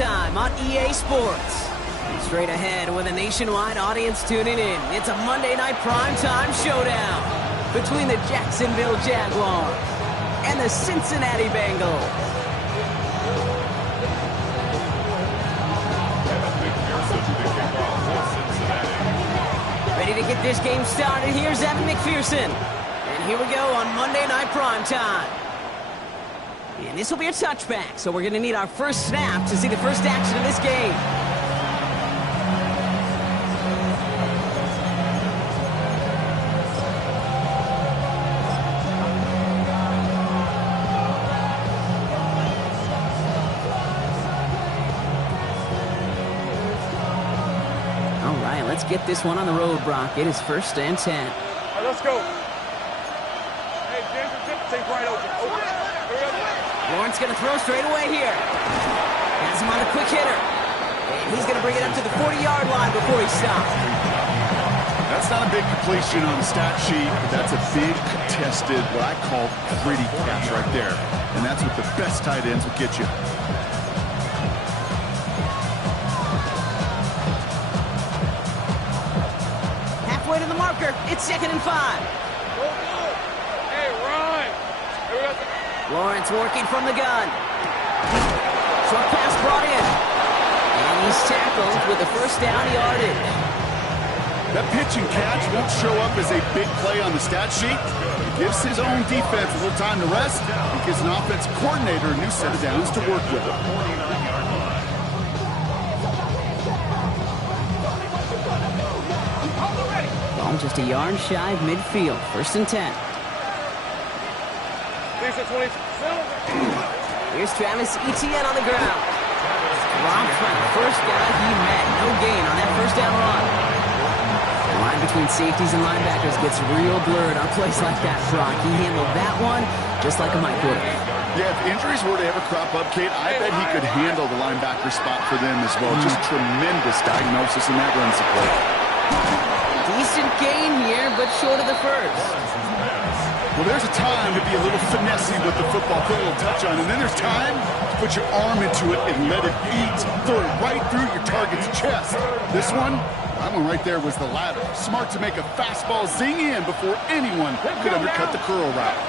time on EA Sports. Straight ahead with a nationwide audience tuning in. It's a Monday night primetime showdown between the Jacksonville Jaguars and the Cincinnati Bengals. Ready to get this game started. Here's Evan McPherson. And here we go on Monday Night Primetime. And this will be a touchback, so we're going to need our first snap to see the first action of this game. All right, let's get this one on the road, Brock. It is 1st and 10. All right, let's go. Hey, James, take right open. Lawrence going to throw straight away here. Has him on a quick hitter. And he's going to bring it up to the 40-yard line before he stops. That's not a big completion on the stat sheet, but that's a big contested, what I call gritty catch right there. And that's what the best tight ends will get you. Halfway to the marker. It's 2nd and 5. Hey, Ryan. Lawrence working from the gun. Short pass brought in. And he's tackled with the first down yardage. That pitch and catch won't show up as a big play on the stat sheet. It gives his own defense a little time to rest. It gives an offensive coordinator a new set of downs to work with. Ball just a yard shy of midfield. 1st and 10. Here's Travis Etienne on the ground. Dropped by the first guy he met. No gain on that first down run. The line between safeties and linebackers gets real blurred on plays like that, Brock. He handled that one just like a Mike would have. Yeah, if injuries were to ever crop up, Kate, I bet he could handle the linebacker spot for them as well. Just tremendous diagnosis in that run support. Decent gain here, but short of the first. Well, there's a time to be a little finessey with the football, put a little touch on, and then there's time to put your arm into it and let it eat, throw it right through your target's chest. This one, that one right there was the latter. Smart to make a fastball zing in before anyone could undercut the curl route.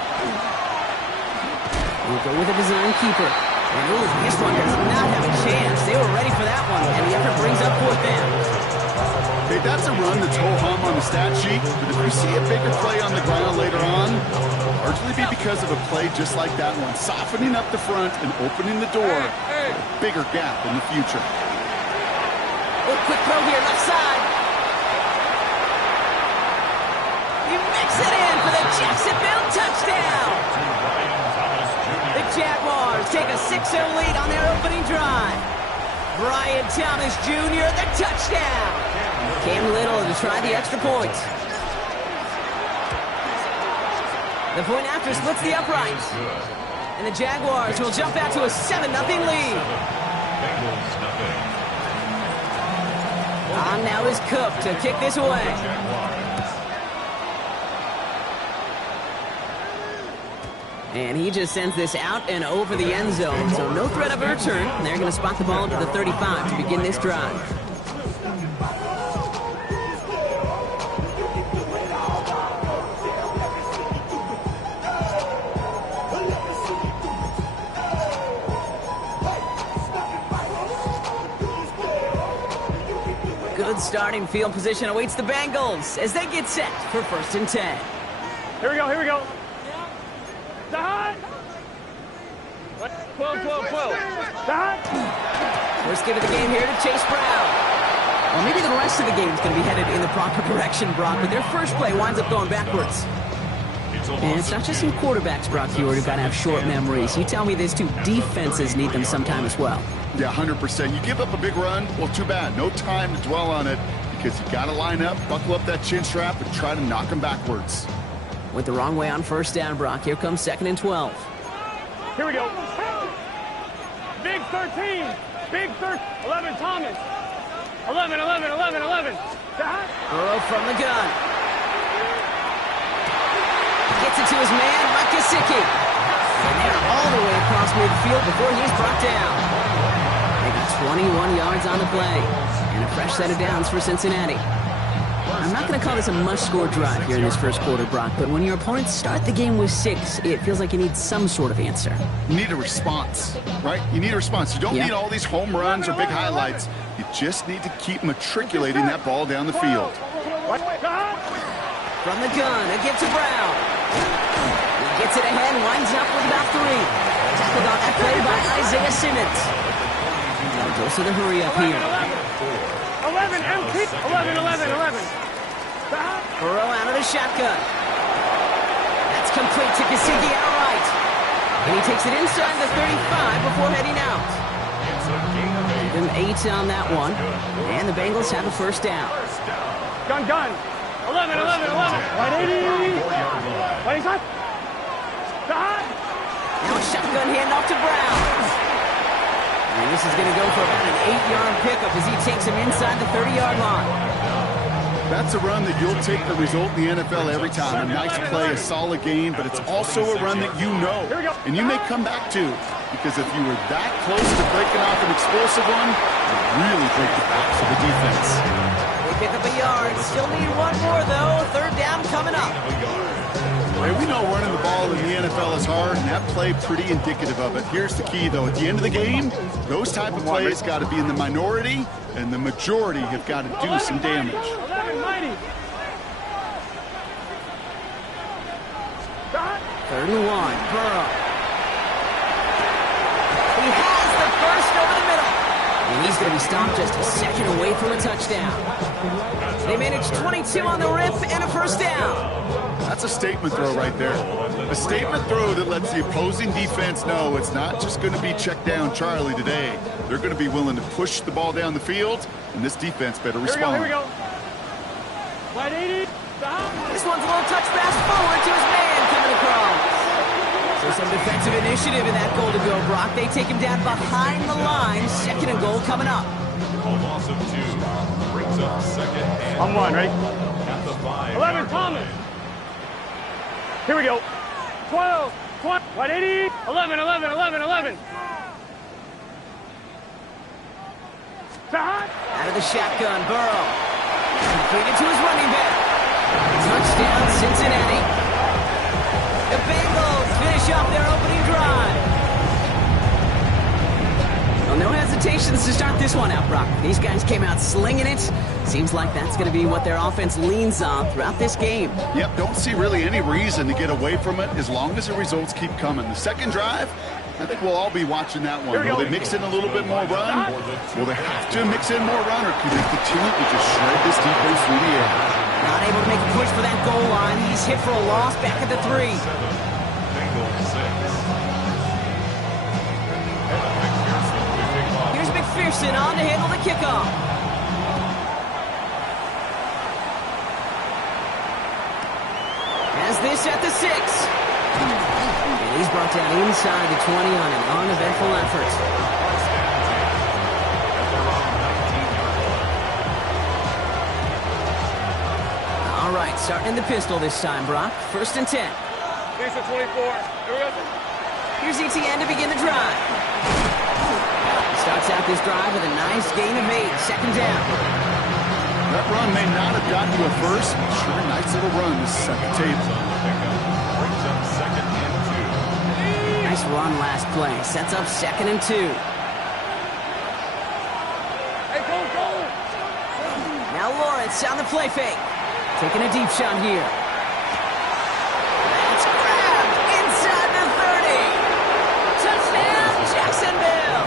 We'll go with a design keeper. And ooh, this one does not have a chance. They were ready for that one, and the effort brings up 4th down. Hey, that's a run that's ho-hum on the stat sheet, but if we see a bigger play on the ground later on, largely be because of a play just like that one, softening up the front and opening the door for a bigger gap in the future. Oh, quick throw here, left side. He makes it in for the Jacksonville touchdown. The Jaguars take a 6-0 lead on their opening drive. Brian Thomas Jr., the touchdown. Cam Little to try the extra point. The point after splits the uprights. And the Jaguars will jump out to a 7-0 lead. On now is Cook to kick this away. And he just sends this out and over the end zone. So no threat of a return. They're going to spot the ball to the 35 to begin this drive. Good starting field position awaits the Bengals as they get set for 1st and 10. Here we go, here we go. Dot. 12. Dot. First give of the game here to Chase Brown. Well, maybe the rest of the game is going to be headed in the proper direction, Brock, but their first play winds up going backwards. And it's not just in quarterbacks, Brock Hewitt, who've got to have short memories. You tell me these two defenses need them sometime as well. Yeah, 100%. You give up a big run, well, too bad. No time to dwell on it because you got to line up, buckle up that chin strap, and try to knock them backwards. Went the wrong way on 1st down, Brock. Here comes 2nd and 12. Here we go. Big 13. Big 11 Thomas. 11. Burrow from the gun. Gets it to his man, Mike Gesicki. And they're all the way across midfield before he's brought down. Maybe 21 yards on the play. And a fresh set of downs for Cincinnati. I'm not going to call this a must-score drive here in this first quarter, Brock, but when your opponents start the game with 6, it feels like you need some sort of answer. You need a response, right? You need a response. You don't need all these home runs or big highlights. You just need to keep matriculating that ball down the field. From the gun, a give to Brown. He gets it ahead, lines up with about 3. Tackled on that play by Isaiah Simmons. Goes to the hurry up here. 11, 11. Burrow out of the shotgun. That's complete to Gesicki outright. And he takes it inside the 35 before heading out. Give him 8 on that one. And the Bengals have a first down. Gun. 11. 180. What is that? Now a shotgun handoff to Brown. And this is going to go for about an 8-yard pickup as he takes him inside the 30-yard line. That's a run that you'll take the result in the NFL every time. A nice play, a solid game, but it's also a run that you know. And you may come back to, because if you were that close to breaking off an explosive one, it really break the backs of the defense. They pick up a yard. Still need one more, though. Third down coming up. Hey, we know running the ball in the NFL is hard, and that play pretty indicative of it. Here's the key, though. At the end of the game, those type of plays got to be in the minority, and the majority have got to do some damage. 3rd and 1. Burrow. He has the first over the middle. And he's going to be stopped just a second away from a touchdown. They managed 22 on the rip and a first down. That's a statement throw right there. A statement throw that lets the opposing defense know it's not just going to be check down Charlie today. They're going to be willing to push the ball down the field, and this defense better respond. Here we go. 180. This one's a little touch pass forward to his man coming across. So some defensive initiative in that goal to go, Brock. They take him down behind the line. 2nd and goal coming up. A loss of 2 brings up 2nd and On 1, ready? at the 5. 11, Thomas. Here we go. 12, 180. 11. Out of the shotgun, Burrow. Completed to his running back. Touchdown, Cincinnati. The Bengals finish off their opening drive. Well, no hesitations to start this one out, Brock. These guys came out slinging it. Seems like that's going to be what their offense leans on throughout this game. Yep, don't see really any reason to get away from it as long as the results keep coming. The second drive, I think we'll all be watching that one. Will they mix in a little bit more run? Will they have to mix in more run, or can they continue to just shred this defense through the air? Not able to make a push for that goal line. He's hit for a loss back at the 3. Here's McPherson on to handle the kickoff. Has this at the 6. And he's brought down inside the 20 on an uneventful effort. All right, starting in the pistol this time, Brock. 1st and 10. Here's the 24. Here we go. Here's ETN to begin the drive. He starts out this drive with a nice gain of 8. 2nd down. That run may not have gotten you a first, but sure a nice little run to set the table. Brings up 2nd and 2. Nice run last play. Sets up 2nd and 2. Hey, go. Now Lawrence on the play fake. Taking a deep shot here. That's grabbed inside the 30. Touchdown, Jacksonville.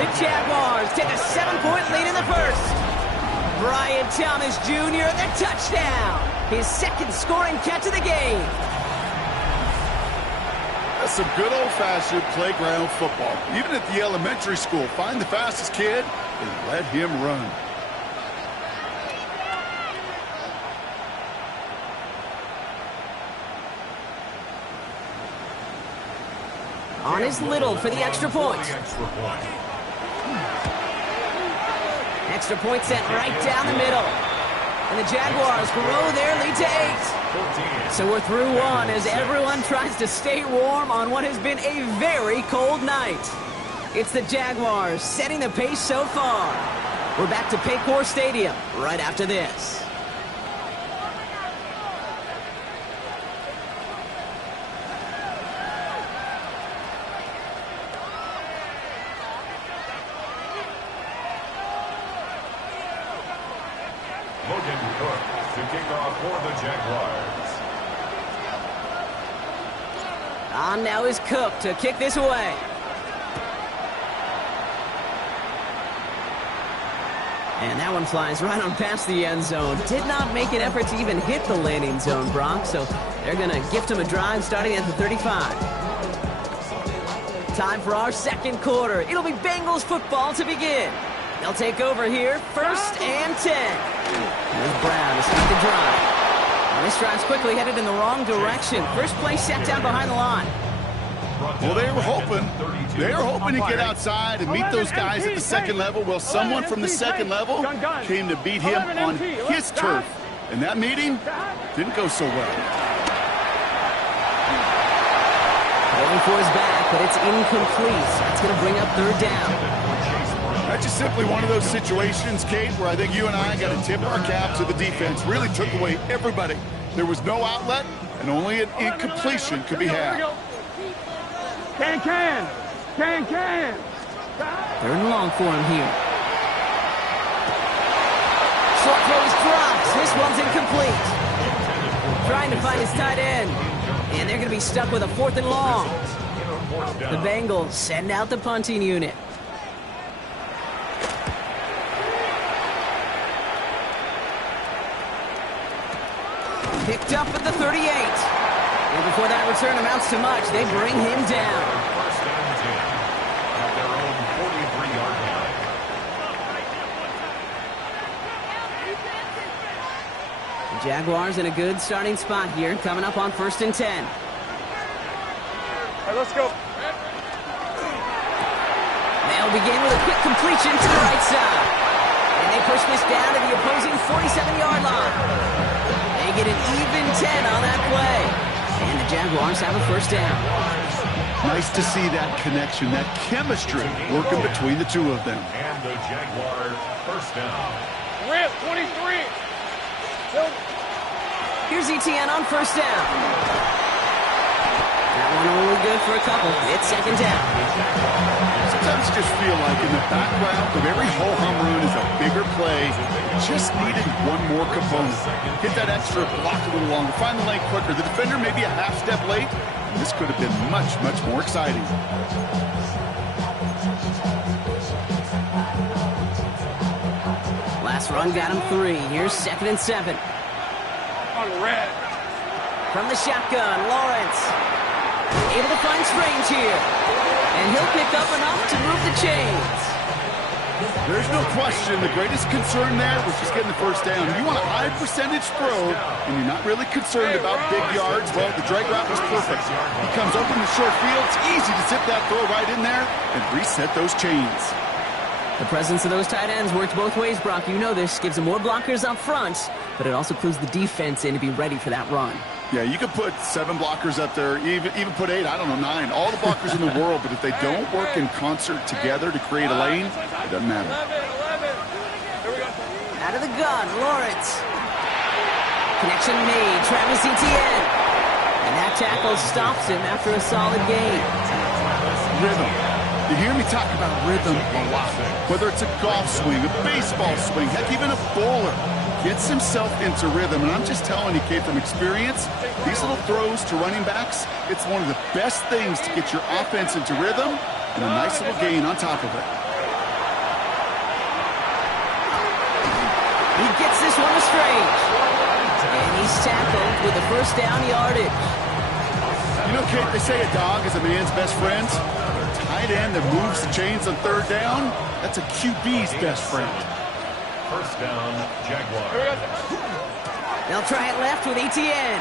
The Jaguars take a 7-point lead in the first. Brian Thomas Jr. the touchdown. His 2nd scoring catch of the game. That's some good old-fashioned playground football. Even at the elementary school, find the fastest kid and let him run. On is Little for the extra point. Extra point sent right down the middle. And the Jaguars grow their lead to 8. So we're through 1 as everyone tries to stay warm on what has been a very cold night. It's the Jaguars setting the pace so far. We're back to Paycor Stadium right after this. To kick off for the Jaguars. On now is Cook to kick this away. And that one flies right on past the end zone. Did not make an effort to even hit the landing zone, Brock, so they're going to gift him a drive starting at the 35. Time for our second quarter. It'll be Bengals football to begin. They'll take over here, 1st and 10. Here's Brown to start the drive. Now this drive's quickly headed in the wrong direction. First play set down behind the line. Well, they were hoping to get outside and meet those guys at the second level. Well, someone from the second level came to beat him on his turf. And that meeting didn't go so well. Going for his back, but it's incomplete. That's going to bring up 3rd down. That's just simply one of those situations, Kate, where I think you and I got to tip our cap to the defense. Really took away everybody. There was no outlet, and only an incompletion could be had. Can. 3rd and long for him here. Short throws drops. This one's incomplete. Trying to find his tight end. And they're going to be stuck with a 4th and long. The Bengals send out the punting unit. Picked up at the 38. And before that return amounts to much, they bring him down. 1st and 10 at their own 43-yard line. The Jaguars in a good starting spot here, coming up on 1st and 10. All right, let's go. They'll begin with a quick completion to the right side. And they push this down to the opposing 47-yard line. They get an even 10 on that play. And the Jaguars have a 1st down. Nice to see that connection, that chemistry working between the two of them. And the Jaguars 1st down. Rip, 23. Here's ETN on 1st down. That one only good for a couple. It's 2nd down. Sometimes just feel like in the background of every ho-hum run is a bigger play. Just needed one more component. Hit that extra block a little longer. Find the lane quicker. The defender may be a half step late. This could have been much, much more exciting. Last run got him 3. Here's 2nd and 7. On red. From the shotgun, Lawrence. Able to find Strange here. And he'll pick up enough to move the chains. There's no question the greatest concern there was just getting the 1st down. You want a high percentage throw, and you're not really concerned about big yards. Well, the drag route was perfect. He comes open the short field. It's easy to zip that throw right in there and reset those chains. The presence of those tight ends works both ways, Brock. You know this. Gives them more blockers up front, but it also clues the defense in to be ready for that run. Yeah, you could put 7 blockers up there, even put 8, I don't know, 9. All the blockers in the world, but if they don't work in concert together to create a lane, it doesn't matter. 11. Here we go. Out of the gun, Lawrence. Connection made, Travis Etienne. And that tackle stops him after a solid gain. Rhythm. You hear me talk about rhythm a lot. Whether it's a golf swing, a baseball swing, heck, even a bowler. Gets himself into rhythm, and I'm just telling you, Kate, from experience, these little throws to running backs, it's one of the best things to get your offense into rhythm and a nice little gain on top of it. He gets this one to Strange. And he's tackled with the 1st down yardage. You know, Kate, they say a dog is a man's best friend. A tight end that moves the chains on 3rd down, that's a QB's best friend. 1st down, Jaguars. They'll try it left with Etienne.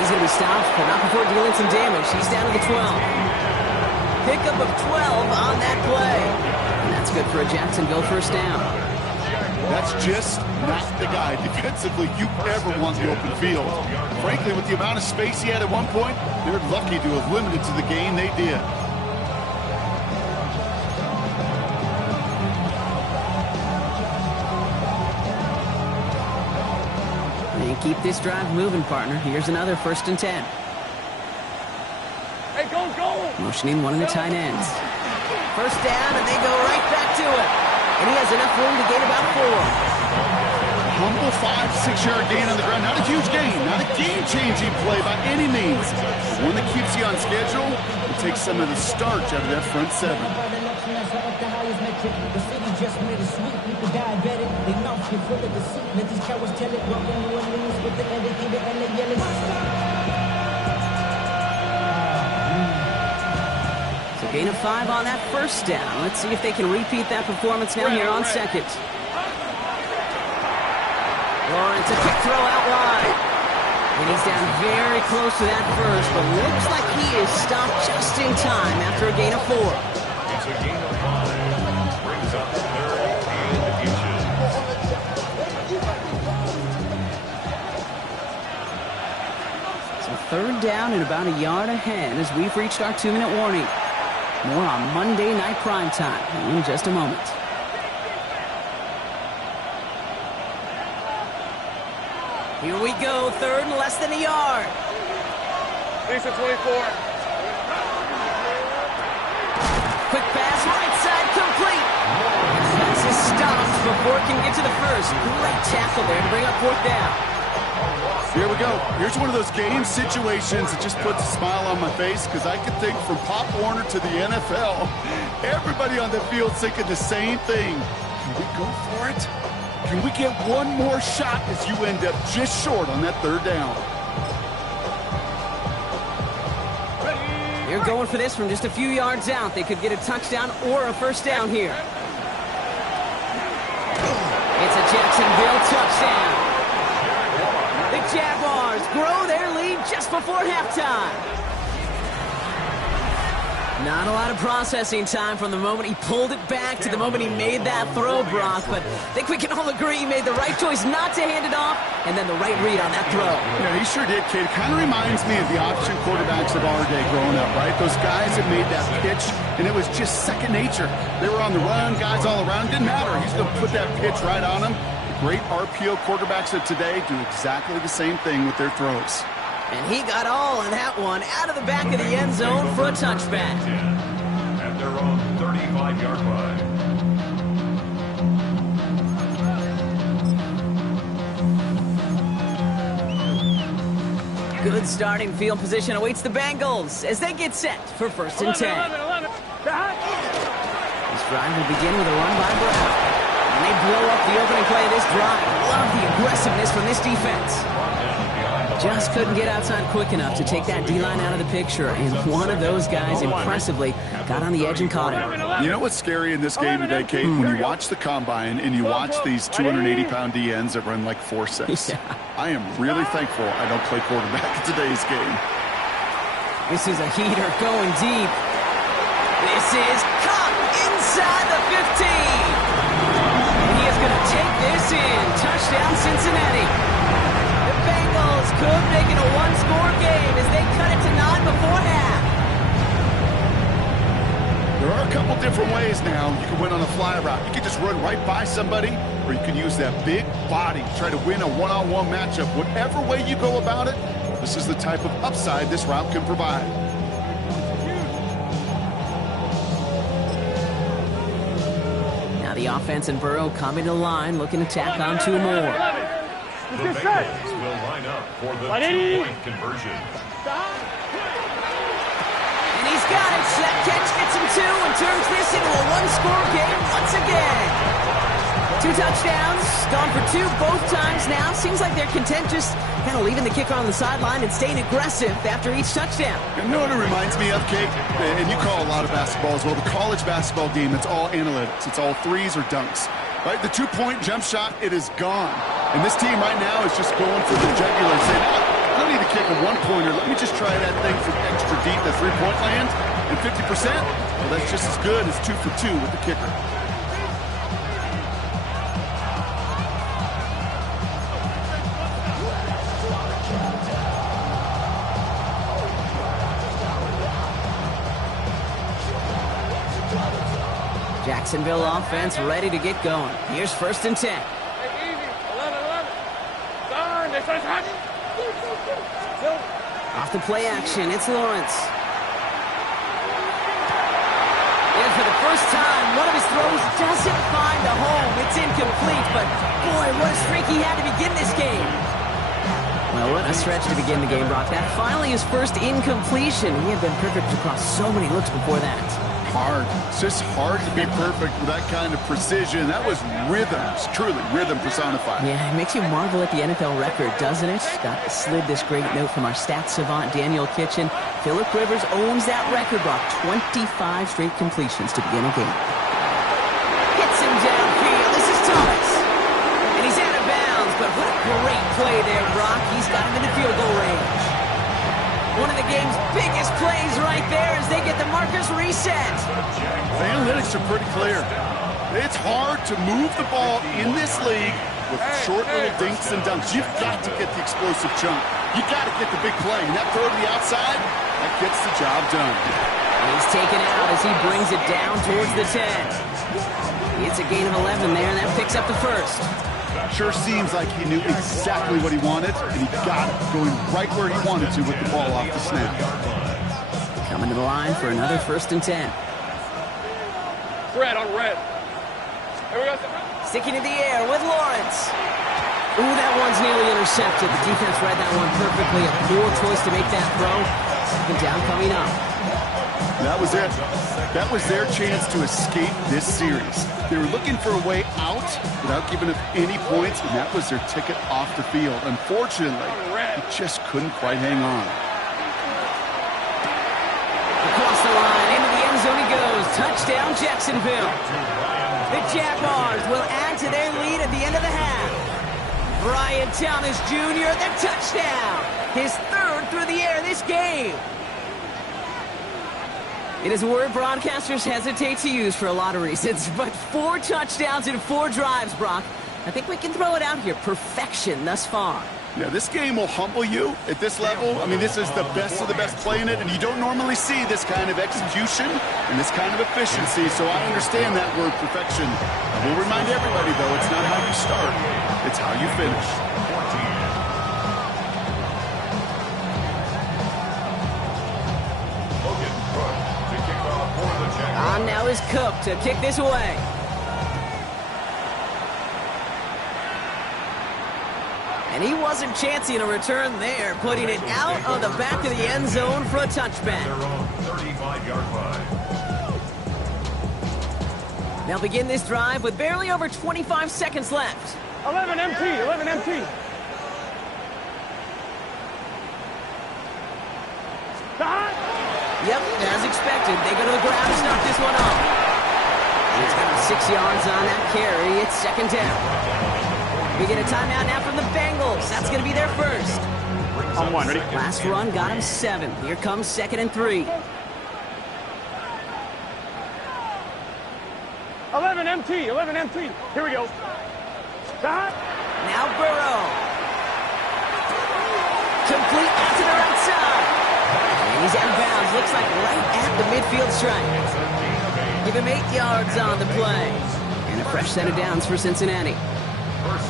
He's going to be stopped, but not before dealing some damage. He's down to the 12. Pickup of 12 on that play. And that's good for a Jacksonville 1st down. That's just not the guy defensively you ever want in the open field. Frankly, with the amount of space he had at one point, they're lucky to have limited to the game they did. And keep this drive moving, partner. Here's another 1st and 10. Hey, go! Motioning one of the tight ends. 1st down, and they go right back to it. And he has enough room to gain about 4. Humble 5-6-yard gain on the ground. Not a huge gain, not a game-changing play by any means. But one that keeps you on schedule and takes some of the starch out of that front 7. So gain of 5 on that 1st down. Let's see if they can repeat that performance now here on 2nd. Lawrence, a quick throw out wide. And he's down very close to that 1st, but looks like he is stopped just in time after a gain of 4. It's a gain of 5. Brings up 3rd and inches. So 3rd down and about a yard ahead as we've reached our 2-minute warning. More on Monday Night Primetime in just a moment. Here we go, 3rd and less than a yard. Lisa 24. Quick pass, right side, complete. Pass is stopped before it can get to the 1st. Great tackle there to bring up 4th down. Here we go. Here's one of those game situations that just puts a smile on my face because I can think from Pop Warner to the NFL. Everybody on the field thinking the same thing. Can we go for it? Can we get one more shot as you end up just short on that 3rd down? They're going for this from just a few yards out. They could get a touchdown or a 1st down here. It's a Jacksonville touchdown. The Jaguars grow their lead just before halftime. Not a lot of processing time from the moment he pulled it back to the moment he made that throw, Brock. But I think we can all agree he made the right choice not to hand it off and then the right read on that throw. Yeah, he sure did, kid. Kind of reminds me of the option quarterbacks of our day growing up, right? Those guys that made that pitch, and it was just second nature. They were on the run, guys all around. Didn't matter. He's going to put that pitch right on them. The great RPO quarterbacks of today do exactly the same thing with their throws. And he got all of that one out of the back of the end zone for a touchback. At their own 35-yard line. Good starting field position awaits the Bengals as they get set for 1st and 10. This drive will begin with a run by Brown. And they blow up the opening play of this drive. Love the aggressiveness from this defense. Just couldn't get outside quick enough to take that D-line out of the picture, and one of those guys impressively got on the edge and caught him. You know what's scary in this game today, Kate? When you watch the combine and you watch these 280-pound DNs that run like 4.6. Yeah. I am really thankful I don't play quarterback in today's game. This is a heater going deep. This is caught inside the 15. And he is going to take this in. Touchdown, Cincinnati. The Bengals could make it a one-score game as they cut it to 9 before half. There are a couple different ways now. You can win on a fly route. You can just run right by somebody, or you can use that big body to try to win a one-on-one matchup. Whatever way you go about it, this is the type of upside this route can provide. Now the offense and Burrow coming to the line, looking to tack on 2 more. The Bengals will line up for the 2-point conversion. And he's got it. That catch gets him 2 and turns this into a one-score game once again. 2 touchdowns, gone for 2 both times now. Seems like they're content just kind of leaving the kicker on the sideline and staying aggressive after each touchdown. You know what it reminds me of, Kate? And you call a lot of basketball as well. The college basketball game, it's all analytics. It's all threes or dunks. Right? The 2-point jump shot, it is gone. And this team right now is just going for the jugular, saying, I don't need to kick a 1-pointer. Let me just try that thing from extra deep, the 3-point land. And 50%, well, that's just as good as 2 for 2 with the kicker. Jacksonville offense ready to get going. Here's 1st and 10. Hey, easy. 11. Darn, this is hot. Off the play action, it's Lawrence. And for the first time, one of his throws doesn't find the home. It's incomplete, but boy, what a streak he had to begin this game. Well, what a stretch to begin the game, Brock. That finally his first incompletion. He had been perfect across so many looks before that. Hard. It's just hard to be perfect with that kind of precision. That was rhythm. It's truly rhythm personified. Yeah, it makes you marvel at the NFL record, doesn't it? Got slid this great note from our stats savant, Daniel Kitchen. Phillip Rivers owns that record, Brock. 25 straight completions to begin a game. Hits him downfield. This is Thomas. And he's out of bounds, but what a great play there, Brock. He's got him in the field goal range. One of the game's biggest plays right there as they get the markers reset. The analytics are pretty clear. It's hard to move the ball in this league with short little dinks and dunks. You've got to get the explosive chunk. You've got to get the big play. And that throw to the outside, that gets the job done. He's taken out as he brings it down towards the 10. It's a gain of 11 there, and that picks up the first. Sure seems like he knew exactly what he wanted, and he got it, going right where he wanted to with the ball off the snap. Coming to the line for another 1st and 10. Red on red. Here we go. Sticking in the air with Lawrence. Ooh, that one's nearly intercepted. The defense read that one perfectly. A poor choice to make that throw. 2nd down coming up. That was it. That was their chance to escape this series. They were looking for a way out without giving up any points, and that was their ticket off the field. Unfortunately, he just couldn't quite hang on. Across the line, into the end zone he goes. Touchdown, Jacksonville. The Jaguars will add to their lead at the end of the half. Brian Thomas Jr., the touchdown. His 3rd through the air this game. It is a word broadcasters hesitate to use for a lot of reasons, but 4 touchdowns in 4 drives, Brock. I think we can throw it out here. Perfection thus far. Yeah, this game will humble you at this level. I mean, this is the best of the best playing it, and you don't normally see this kind of execution and this kind of efficiency, so I understand that word perfection. I will remind everybody, though, it's not how you start, it's how you finish. On now is Cook to kick this away. And he wasn't chancing a return there, putting it out of the back of the end zone for a touchback. They'll begin this drive with barely over 25 seconds left. 11 MT. Stop. Yep, as expected, they go to the ground to start this one off. And it's got 6 yards on that carry. It's 2nd down. We get a timeout now from the Bengals. That's going to be their first. On 1, ready? Last run got him 7. Here comes 2nd and 3. 11 MT. Here we go. Stop. Now Burrow. Complete out to the right side. And he's out of bounds. Looks like right at the midfield stripe. Give him 8 yards on the play. And a fresh set of downs for Cincinnati.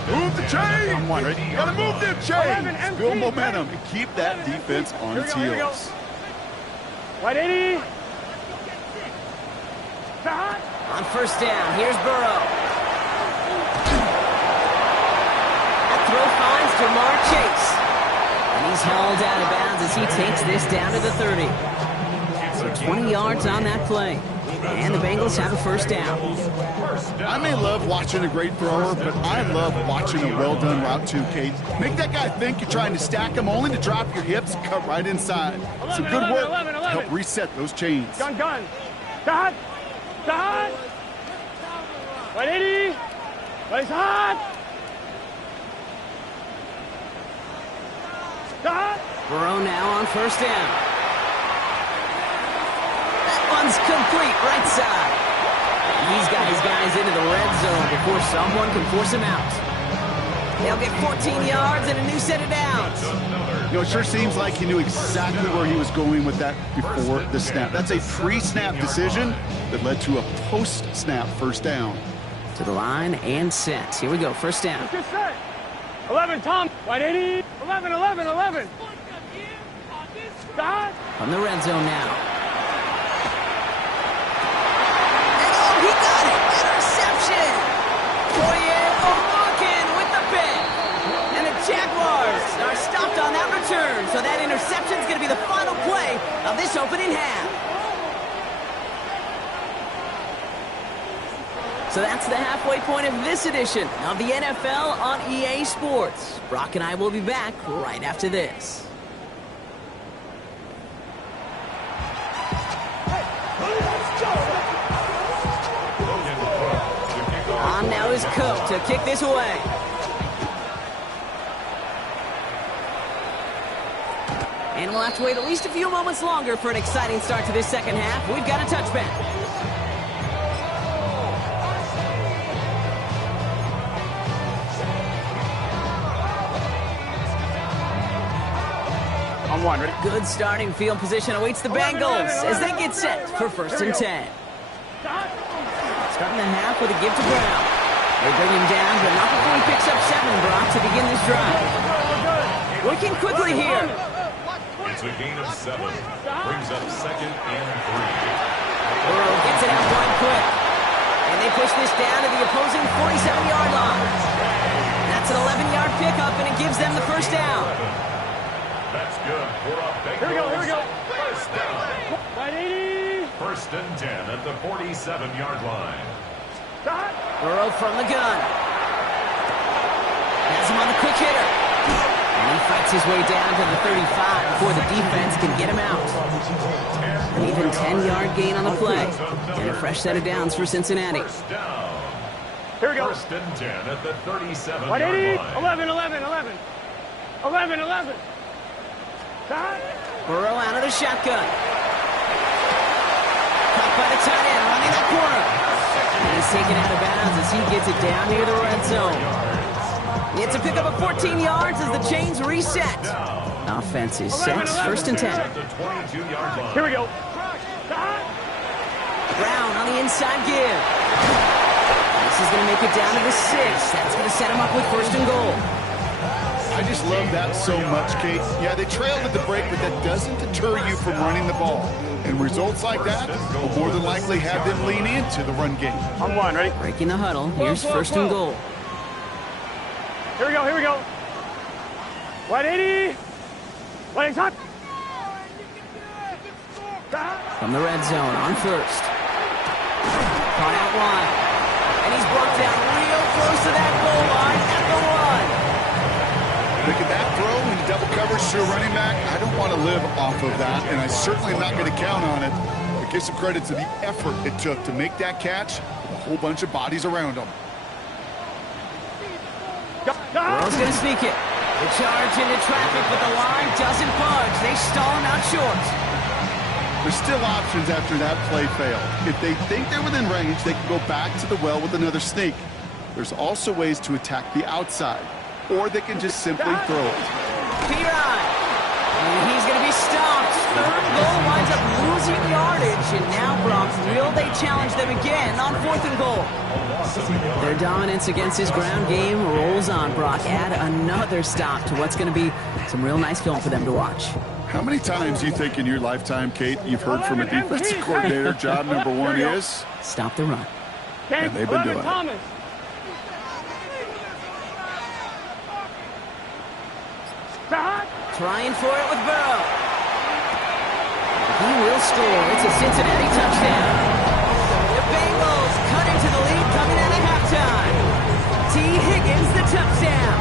Move the chain! On 1, ready? You gotta move them chains! 11 Build MT, momentum and keep that defense on its Here we go. heels. White 80. Stop. On 1st down, here's Burrow. That throw finds Jamar Chase. And he's hauled out of bounds as he takes this down to the 30. So 20 yards on that play. And the Bengals have a 1st down. I may love watching a great thrower, but I love watching a well-done route too, Kate. Make that guy think you're trying to stack him only to drop your hips, cut right inside. Some good work to help reset those chains. Gun. Stop. White 80. Place hot. Stop. Burrow now on 1st down. That one's complete right side. And he's got his guys into the red zone before someone can force him out. They'll get 14 yards and a new set of downs. You know, it sure seems like he knew exactly where he was going with that before the snap. That's a pre-snap decision that led to a post-snap first down. To the line and set. Here we go, first down. Good set. 11, Tom. 180. 11, 11, 11. Stop. From the red zone now. And oh, he got it! Interception! Boye walking with the pick. And the Jaguars are stopped on that return. So that interception is going to be the final play of this opening half. So that's the halfway point of this edition of the NFL on EA Sports. Brock and I will be back right after this. On now is Cook to kick this away. And we'll have to wait at least a few moments longer for an exciting start to this second half. We've got a touchback. On one, ready? Good starting field position awaits the Bengals as they get set for first and 10. Starting the half with a give to Brown. They bring him down, but not before he picks up 7, Brock, to begin this drive. Working quickly here. It's a gain of 7. Brings up second and 3. Burrow gets it out wide quick. And they push this down to the opposing 47-yard line. That's an 11-yard pickup, and it gives them the first down. That's good for a Bengals. Here we go. First down. 180. First and 10 at the 47-yard line. Stop. Burrow from the gun. Has him on the quick hitter. And he fights his way down to the 35 before the defense can get him out. An even 10-yard gain on the play. And a fresh set of downs for Cincinnati. First down. Here we go. First and 10 at the 37-yard 180. line. 11, 11, 11. 11, 11. Stop. Burrow out of the shotgun. Caught by the tight end, running that corner. And he's taken out of bounds as he gets it down near the red zone. It's a pickup of 14 yards as the chains reset. Offense is set, first and 10. At the 22-yard line. Here we go. Stop. Brown on the inside give. This is going to make it down to the 6. That's going to set him up with first and goal. I just love that so much, Kate. Yeah, they trailed at the break, but that doesn't deter you from running the ball. And results like that will more than likely have them lean into the run game. On one, ready? Breaking the huddle. Here's first and goal. Here we go, here we go. 180. 180, top. Stop. From the red zone on first. Caught out wide. And he's brought down real close to that goal line at the 1. Look at that throw into double coverage to a running back. I don't want to live off of that, and I certainly am not going to count on it. But give some credit to the effort it took to make that catch with a whole bunch of bodies around him. Burrow's going to sneak it. They charge into traffic, but the line doesn't budge. They stall him out short. There's still options after that play fail. If they think they're within range, they can go back to the well with another sneak. There's also ways to attack the outside, or they can just simply throw it. Piran. And he's going to be stopped. Third goal winds up losing yardage. And now, Brock, will they challenge them again on 4th and goal? Their dominance against his ground game rolls on, Brock. Add another stop to what's going to be some real nice film for them to watch. How many times do you think in your lifetime, Kate, you've heard from a defensive coordinator, job number 1 is? Stop the run. And they've been doing it. Thomas. Trying for it with Burrow. He will score. It's a Cincinnati touchdown. The Bengals cut into the lead coming out of halftime. T. Higgins the touchdown.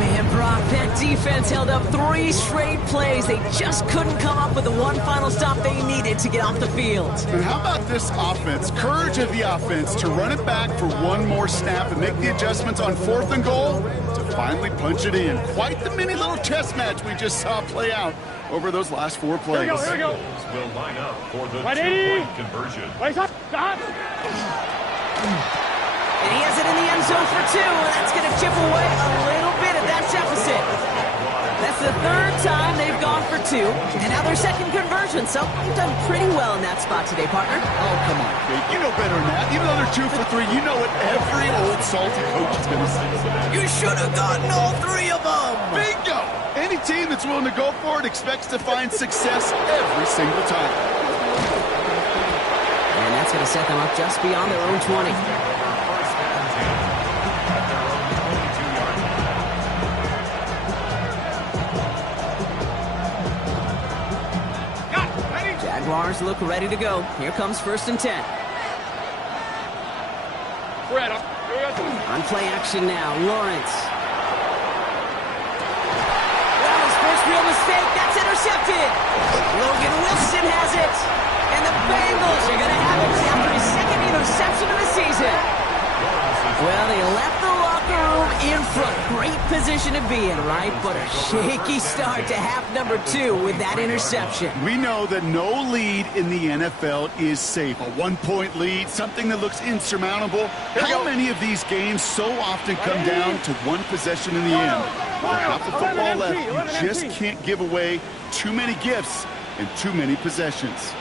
Man, Brock, that defense held up 3 straight plays. They just couldn't come up with the one final stop they needed to get off the field. And how about this offense? Courage of the offense to run it back for one more snap and make the adjustments on 4th and goal to finally punch it in. Quite the mini little chess match we just saw play out over those last 4 plays. Here we go. Will line up for the 180. 2-point conversion. Stop. And he has it in the end zone for 2, and that's going to chip away a little bit at that deficit. That's the third time they've gone for 2, and now their second conversion, so you've done pretty well in that spot today, partner. Oh, come on, Kate. You know better than that. Even though they're 2 for 3, you know what every old salty coach is going to say. You should have gotten all 3 of them. Bingo! Any team that's willing to go for it expects to find success every single time. And that's going to set them up just beyond their own 20. Jaguars look ready to go. Here comes 1st and 10. On play action now, Lawrence. Well, his first real mistake, that's intercepted. Logan Wilson has it. And the Bengals are going to have it after his second interception of the season. Well, they left the locker room in front. Great position to be in, right? But a shaky start to half number 2 with that interception. We know that no lead in the NFL is safe. A 1-point lead, something that looks insurmountable. How many of these games so often come down to one possession in the end? With half the football left, you just can't give away too many gifts and too many possessions.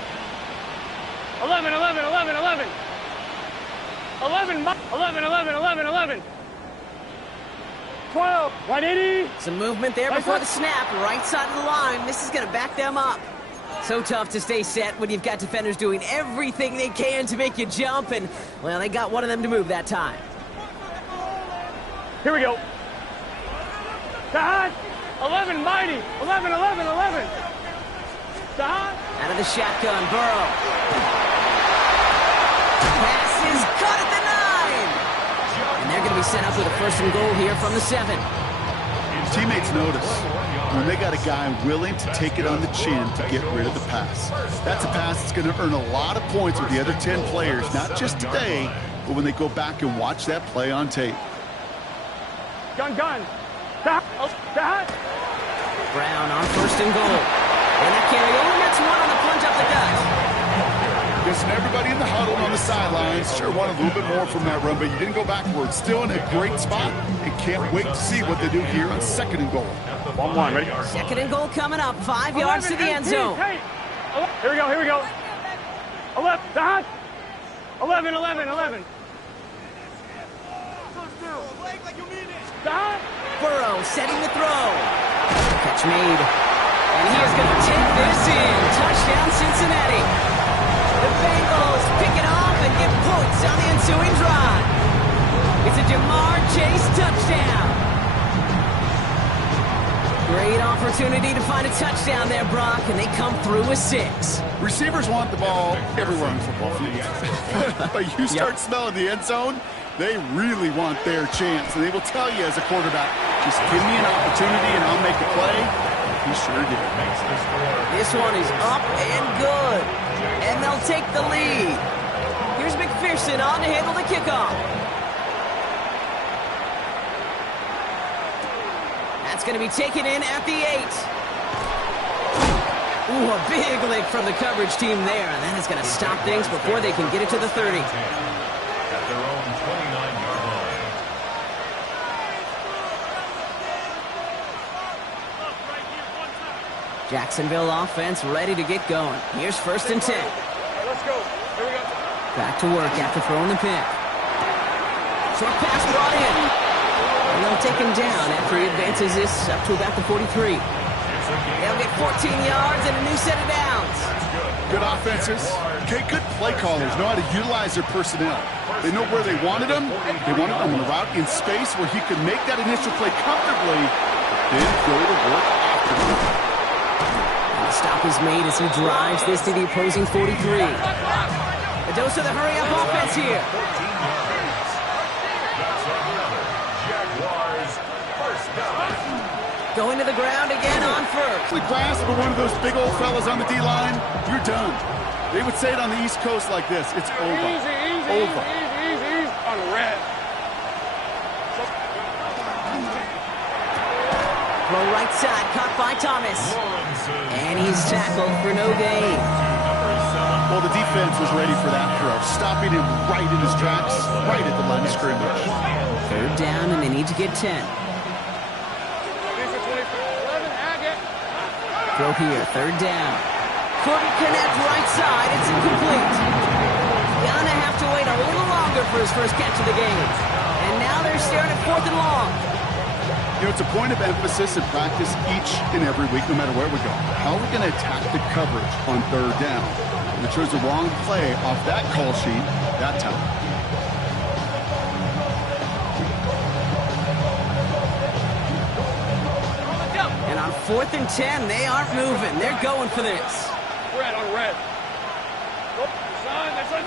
11, 11, 11, 11. 11, 11, 11, 11, 11. 12, 180. Some movement there before the snap, right side of the line. This is going to back them up. So tough to stay set when you've got defenders doing everything they can to make you jump, and, well, they got one of them to move that time. Here we go. Tahan, 11, mighty. 11, 11, 11. Tahan. Out of the shotgun, Burrow. Pass is cut at the 9. And they're going to be set up with a 1st and goal here from the 7. Teammates notice when they got a guy willing to take it on the chin to get rid of the pass. That's a pass that's going to earn a lot of points with the other 10 players, not just today, but when they go back and watch that play on tape. Gun. Tahan. Brown on 1st and goal. And that carry over, that's 1 on the plunge up the gut. Listen, everybody in the huddle on the sidelines sure wanted a little bit more from that run, but you didn't go backwards. Still in a great spot, and can't wait to see what they do here on 2nd and goal. 1-1, ready? 2nd and goal coming up, 5 yards to the end zone. Hey. Here we go. 11, Tahan. 11, 11, 11. Tahan. Burrow setting the throw. Catch made. And he is going to take this in. Touchdown, Cincinnati. The Bengals pick it off and get points on the ensuing drive. It's a Jamar Chase touchdown. Great opportunity to find a touchdown there, Brock, and they come through with 6. Receivers want the ball everywhere on the football field. But you start smelling the end zone, they really want their chance. And they will tell you as a quarterback, just give me an opportunity and I'll make a play. He sure did. This one is up and good. And they'll take the lead. Here's McPherson on to handle the kickoff. That's going to be taken in at the 8. Ooh, a big lick from the coverage team there. And that is going to stop things before they can get it to the 30. At their own 29-yard line. Jacksonville offense ready to get going. Here's 1st and 10. Let's go. Here we go. Back to work after throwing the pick. Short pass brought in. And they'll take him down after he advances this up to about the 43. They'll get 14 yards and a new set of downs. Good offenses. Okay, good play callers know how to utilize their personnel. They know where they wanted him. They wanted him on the route in space where he could make that initial play comfortably, then go to work afterward. The stop is made as he drives this to the opposing 43. A dose of the hurry-up offense here. Going to the ground again on 1st. The grasp of one of those big old fellas on the D-line, you're done. They would say it on the East Coast like this. It's over. Over. Easy. On the red. Throw right side, caught by Thomas. And he's tackled for no gain. Well, the defense was ready for that throw, stopping him right in his tracks, right at the line of scrimmage. 3rd down, and they need to get 10. Throw here, third down. Couldn't connect right side. It's incomplete. Gonna have to wait a little longer for his first catch of the game. And now they're staring at 4th and long. You know, it's a point of emphasis in practice each and every week, no matter where we go. How are we going to attack the coverage on 3rd down? We chose the wrong play off that call sheet that time. And on 4th and 10, they aren't moving. They're going for this. Red on red. Oh, that's on.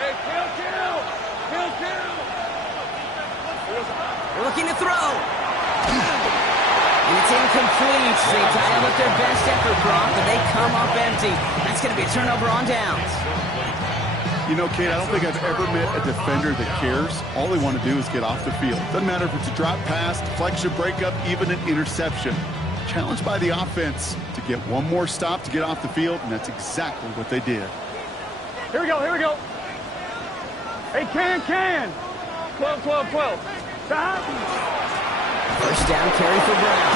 Hey, kill. They're looking to throw. And it's incomplete. They dial up their best effort, Brock, but they come up empty. That's going to be a turnover on downs. You know, Kate, I don't think I've ever met a defender that cares. All they want to do is get off the field. Doesn't matter if it's a drop pass, deflection, breakup, even an interception. Challenged by the offense to get one more stop to get off the field, and that's exactly what they did. Here we go. Hey, can. 12. Stop. First down carry for Brown.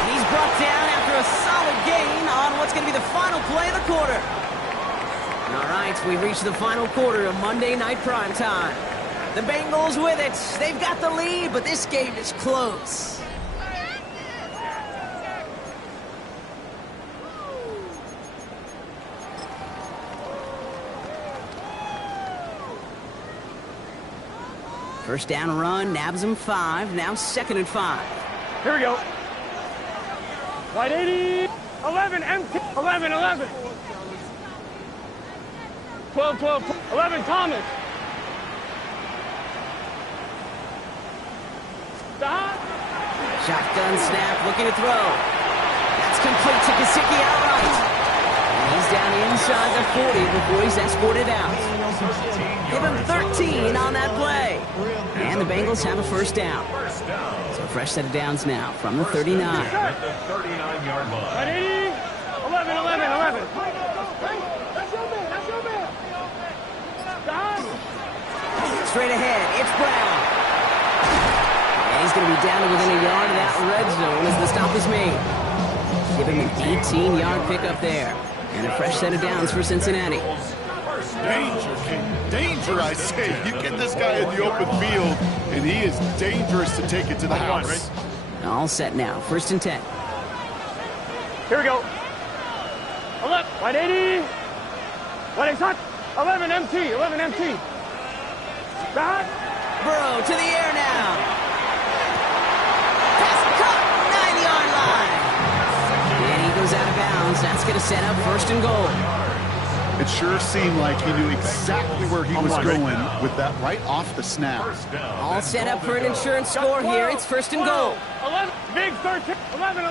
And he's brought down after a solid gain on what's going to be the final play of the quarter. All right, we reached the final quarter of Monday Night Primetime. The Bengals with it. They've got the lead, but this game is close. First down run, nabs him 5. Now 2nd and 5. Here we go. Wide 80. 11, empty. 11. 12. 11, Thomas. Stop. Shotgun snap, looking to throw. That's complete to Gesicki outright. And he's down inside the 40 before he's escorted out. Give him 13 on that play. And the Bengals have a first down. So a fresh set of downs now from the 39. At the 39-yard line. 11. Straight ahead, it's Brown. And he's going to be down to within a yard of that red zone as the stop is made. Giving an 18-yard pickup there. And a fresh set of downs for Cincinnati. Danger, I say. You get this guy in the open field, and he is dangerous to take it to the house. All set now, 1st and 10. Here we go. 11, wide 80. Wide 80, hot. 11 empty. Stop. Burrow to the air now. Pass caught, 9-yard line. And he goes out of bounds. That's going to set up 1st and goal. It sure seemed like he knew exactly where he was going with that right off the snap. All set up for an insurance score here. It's 1st and goal. 11, big 13. 11.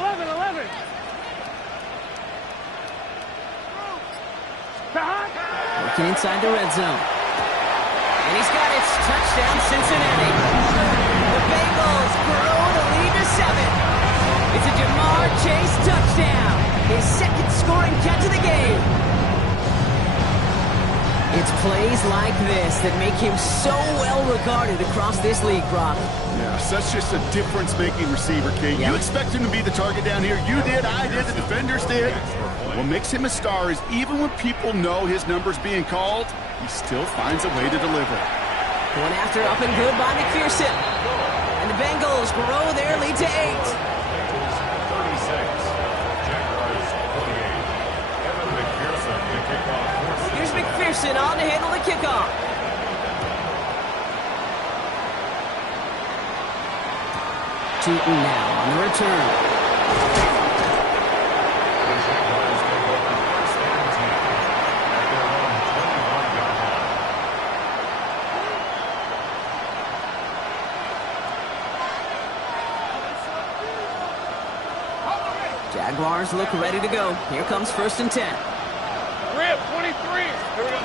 Working inside the red zone. And he's got it. Touchdown, Cincinnati. The Bengals grow the lead to 7. It's a Jamar Chase touchdown. His 2nd scoring catch of the game. It's plays like this that make him so well regarded across this league, Brock. Yeah, such just a difference-making receiver, Kate. You expect him to be the target down here. You did, I did, the defenders did. What makes him a star is even when people know his number's being called, he still finds a way to deliver. Going after up and good by McPherson. And the Bengals grow their lead to 8. McPherson on to handle the kickoff. Tootin now on the return. Jaguars look ready to go. Here comes 1st and 10. Rip, 23. Here we go.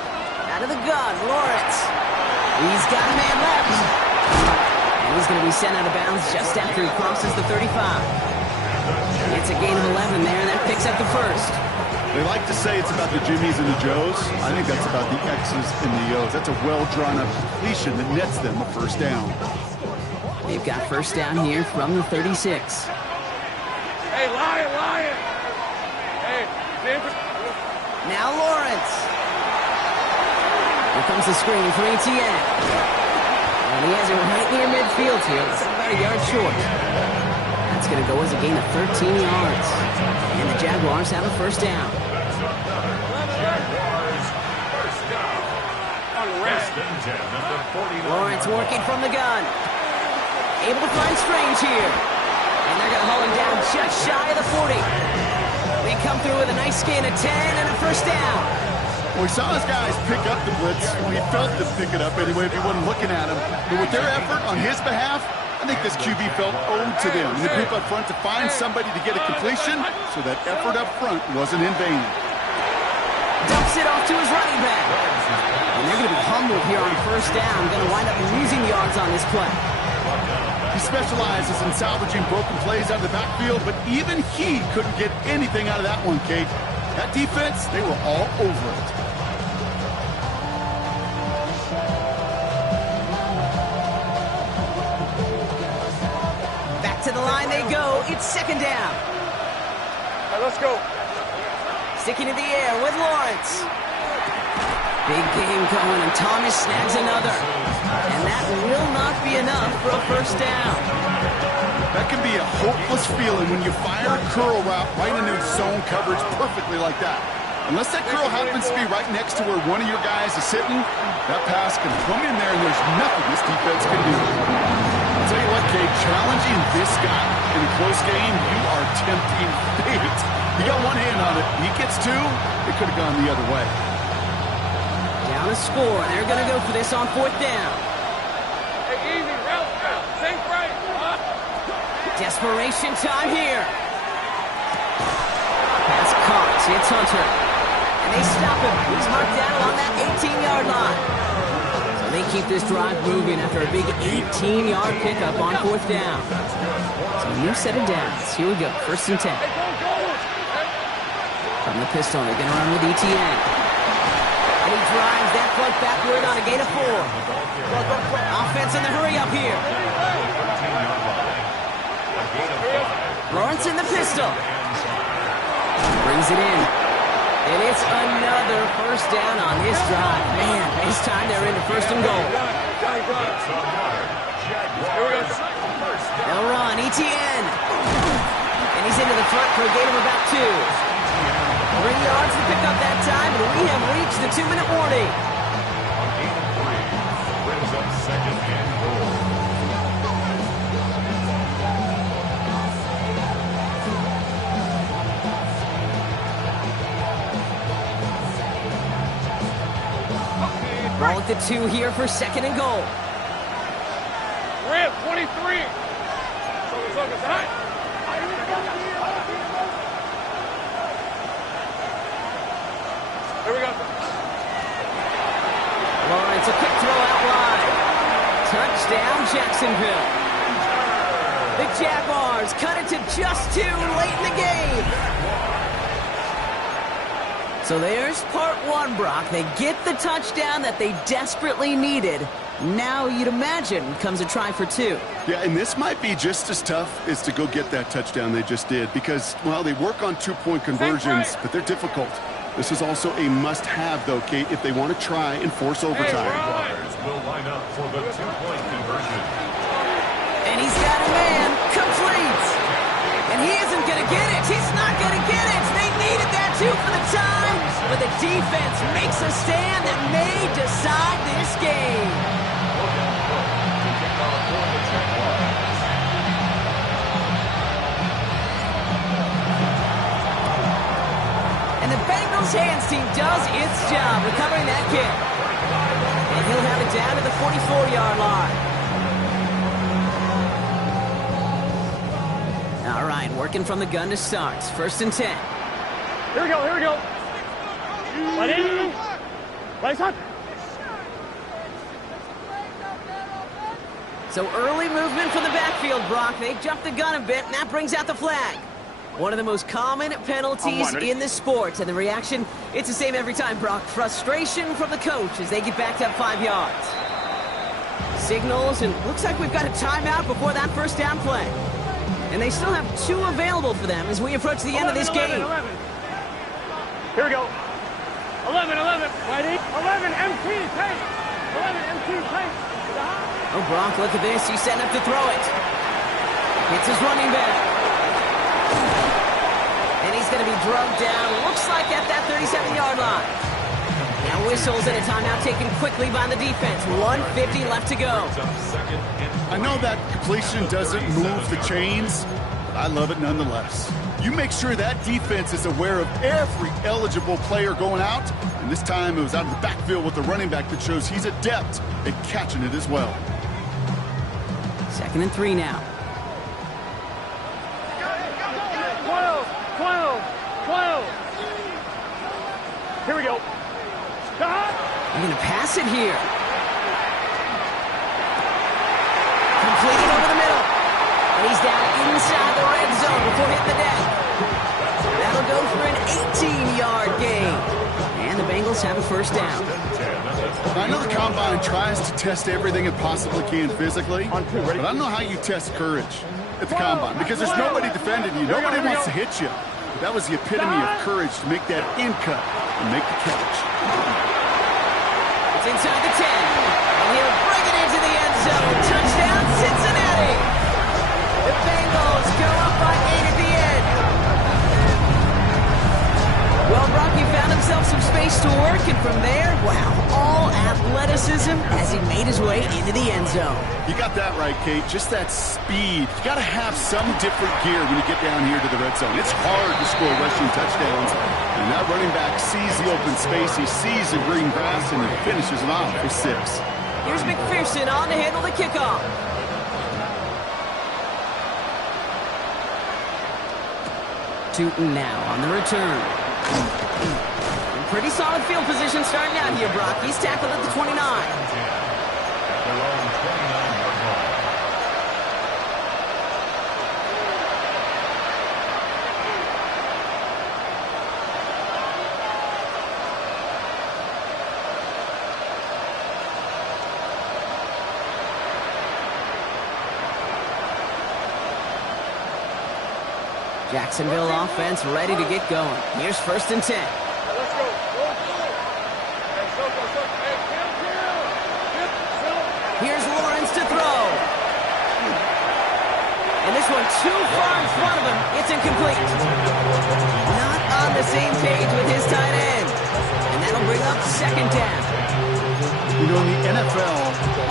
Out of the gun, Lawrence. He's got a man left. And he's going to be sent out of bounds just after he crosses the 35. It's a gain of 11 there, and that picks up the 1st. They like to say it's about the Jimmies and the Joes. I think that's about the X's and the O's. That's a well-drawn-up completion that nets them a 1st down. They've got 1st down here from the 36. Hey, Lion. Now Lawrence. Here comes the screen for ETN. And he has it right near midfield here. It's about a yard short. That's going to go as a gain of 13 yards. And the Jaguars have a first down. Lawrence working from the gun. Able to find Strange here. And they're going to haul him down just shy of the 40. They come through with a nice gain of 10 and a first down. Well, we saw his guys pick up the blitz. Well, he felt them pick it up anyway if he wasn't looking at him. But with their effort on his behalf, I think this QB felt owed to them. And the group up front to find somebody to get a completion, so that effort up front wasn't in vain. Dumps it off to his running back. And they're going to be humbled here on first down. Going to wind up losing yards on this play. He specializes in salvaging broken plays out of the backfield, but even he couldn't get anything out of that one, Kate. That defense, they were all over it. Back to the line they go. It's second down. All right, let's go. Sticking to the air with Lawrence. Big game going, and Thomas snags another. And that will not be enough for a first down. That can be a hopeless feeling when you fire a curl route right into zone coverage perfectly like that. Unless that curl happens to be right next to where one of your guys is sitting, that pass can come in there and there's nothing this defense can do. I'll tell you what, Kate, challenging this guy in a close game, you are tempting fate. You got one hand on it. He gets two, it could have gone the other way. Down a score. They're going to go for this on fourth down. Hey, easy, route, safe right. Desperation time here. Pass caught. It's Hunter. And they stop him. He's marked down along that 18-yard line. So they keep this drive moving after a big 18-yard pickup on fourth down. So a new set of downs. Here we go. First and 10. From the pistol, they're going to run with ETN. And he drives that plug backward on a gain of 4. Offense in the hurry up here. Lawrence in the pistol. Brings it in. And it's another first down on this drive. Man, this time they're into first and goal. They'll run, ETN. And he's into the front for a gain of about 2. 3 yards to pick up that time, and we have reached the 2-minute warning. Brings up second and goal. Ball at the 2 here for second and goal. Rip, 23. Focus, high. Here we go. Lawrence, a quick throw out wide. Touchdown, Jacksonville. The Jaguars cut it to just 2 late in the game. So there's part 1, Brock. They get the touchdown that they desperately needed. Now, you'd imagine, comes a try for 2. Yeah, and this might be just as tough as to go get that touchdown they just did because, well, they work on 2-point conversions, but they're difficult. This is also a must-have, though, Kate, if they want to try and force overtime. Jaguars will line up for the 2-point conversion. And he's got a man, complete. And he isn't going to get it. He's not going to get it. They needed that, too, for the time. But the defense makes a stand that may decide this game. And the Bengals hands team does its job recovering that kick. And he'll have it down to the 44-yard line. All right, working from the gun to start. First and 10. Here we go, here we go. Right in. Right side. So early movement from the backfield, Brock. They jumped the gun a bit, and that brings out the flag. One of the most common penalties in this sport. And the reaction, it's the same every time, Brock. Frustration from the coach as they get backed up 5 yards. Signals, and looks like we've got a timeout before that first down play. And they still have 2 available for them as we approach the end of this game. Here we go. 11, 11. Ready? 11, MT, take. 11, MT, take. Oh, Brock, look at this. He's setting up to throw it. It's his running back. And he's going to be drugged down. Looks like at that 37-yard line. Now whistles and a timeout taken quickly by the defense. 1:50 left to go. I know that completion doesn't move the chains, but I love it nonetheless. You make sure that defense is aware of every eligible player going out, and this time it was out of the backfield with the running back that shows he's adept at catching it as well. 2nd and 3 now. 12, 12, 12. Here we go. They're going to pass it here. Completed over the middle. And he's down inside the red zone before hitting the deck. That'll go for an 18-yard gain. And the Bengals have a first down. I know the Combine tries to test everything it possibly can physically, but I don't know how you test courage at the Combine because there's nobody defending you. Nobody wants to hit you. But that was the epitome of courage to make that in cut and make the catch. It's inside the 10. And he'll bring it into the end zone. Touchdown, Cincinnati. The Bengals go up by 8 at the end. Well, Rocky found himself some space to work, and from there, wow, all athleticism as he made his way into the end zone. You got that right, Kate. Just that speed. You got to have some different gear when you get down here to the red zone. It's hard to score rushing touchdowns. And that running back sees the open space, he sees the green grass, and he finishes it off for 6. Here's McPherson on to handle the kickoff. Tootin now on the return. Pretty solid field position starting out here, Brock. He's tackled at the 29. Jacksonville offense ready to get going. Here's 1st and 10. Let's go. Here's Lawrence to throw. And this one too far in front of him. It's incomplete. Not on the same page with his tight end. And that'll bring up 2nd down. You know, in the NFL,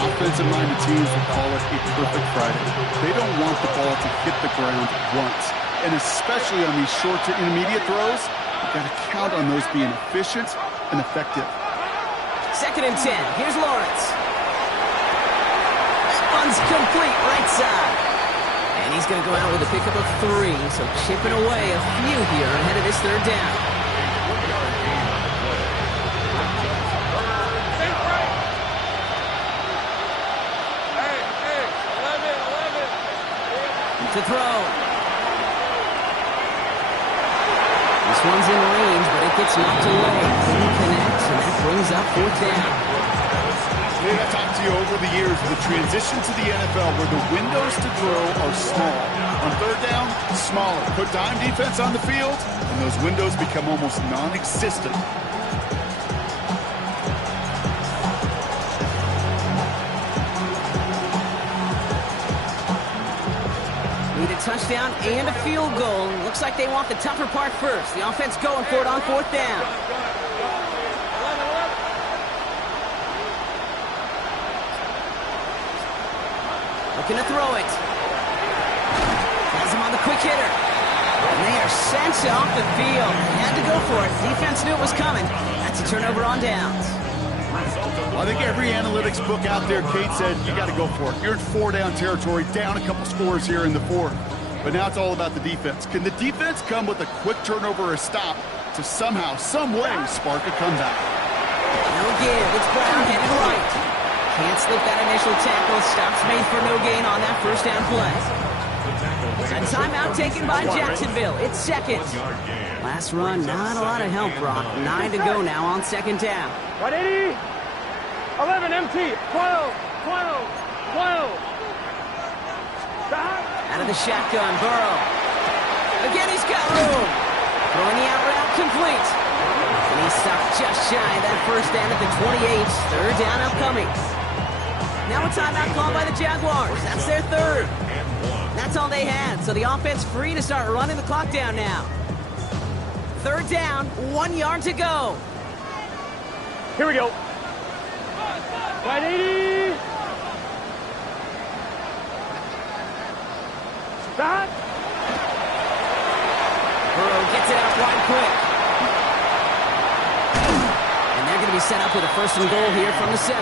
offensive-minded teams will call it a perfect Friday. They don't want the ball to hit the ground once. And especially on these short to intermediate throws, you've got to count on those being efficient and effective. 2nd and 10. Here's Lawrence. That one's complete right side. And he's going to go out with a pickup of 3. So chipping away a few here ahead of this 3rd down. To throw. This one's in range, but it gets knocked away. Clean connects, and that brings up 4th down. I've talked to you over the years of the transition to the NFL where the windows to throw are small. On 3rd down, smaller. Put dime defense on the field, and those windows become almost non-existent. Need a touchdown and a field goal. Looks like they want the tougher part first. The offense going for it on 4th down. Looking to throw it. Has him on the quick hitter. And they are sent off the field. Had to go for it. Defense knew it was coming. That's a turnover on downs. Well, I think every analytics book out there, Kate said, you got to go for it. You're in 4-down territory, down a couple scores here in the 4th. But now it's all about the defense. Can the defense come with a quick turnover or a stop to somehow, some way, spark a comeback? No give. It's Brown headed right. Can't slip that initial tackle. Stops made for no gain on that 1st down play. A timeout taken by Jacksonville. It's 2nd. Last run, not a lot of help, Brock. 9 to go now on 2nd down. 180. 11 MT. 12. 12. 12. Out of the shotgun, Burrow. Again, he's got room. Throwing the out route complete. He stopped just shy of that first down at the 28. Third down upcoming. Now a timeout called by the Jaguars. That's their third. That's all they had, so the offense free to start running the clock down now. Third down, 1 yard to go. Here we go. Right 80. Stop. Burrow gets it out wide quick. And they're going to be set up with a first and goal here from the 7.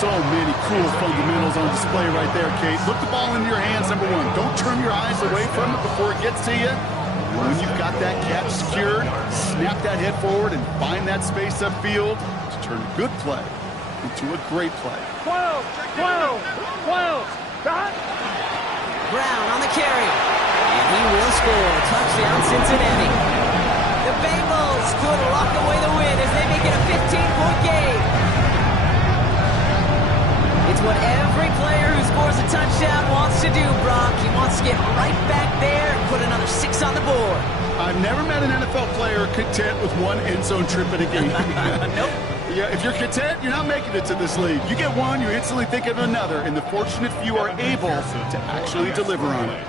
So many cool fundamentals on display right there, Kate. Look the ball into your hands, number one. Don't turn your eyes away from it before it gets to you. And when you've got that catch secured, snap that head forward and find that space upfield to turn a good play into a great play. 12. Stop. Brown on the carry. And he will score. Touchdown, Cincinnati. The Bengals could lock away the win as they make it a 15-point game. It's what every player who scores a touchdown wants to do, Brock. He wants to get right back there and put another 6 on the board. I've never met an NFL player content with one end zone trip in a game. Nope. Yeah, if you're content, you're not making it to this league. You get one, you instantly think of another, and the fortunate few are able to actually deliver on it.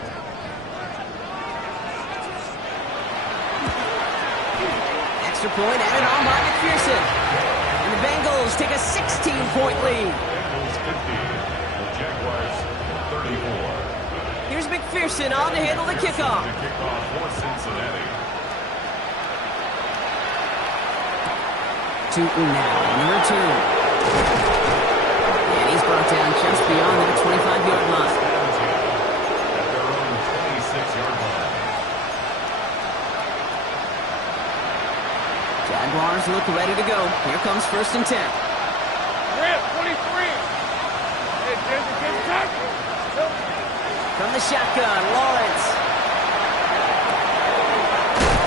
Extra point added on by McPherson. And the Bengals take a 16-point lead. Bengals 50. The Jaguars 34. Here's McPherson on to handle the kickoff. The kickoff for Cincinnati. To now, number 2. And he's brought down just beyond that 25-yard line. At their own 26-yard line. Jaguars look ready to go. Here comes first and 10. Rip, 23. Hey, get tackle. From the shotgun, Lawrence.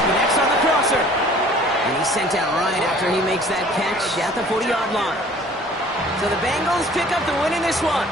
Connects on the crosser. And he's sent out right after he makes that catch at the 40-yard line. So the Bengals pick up the win in this one.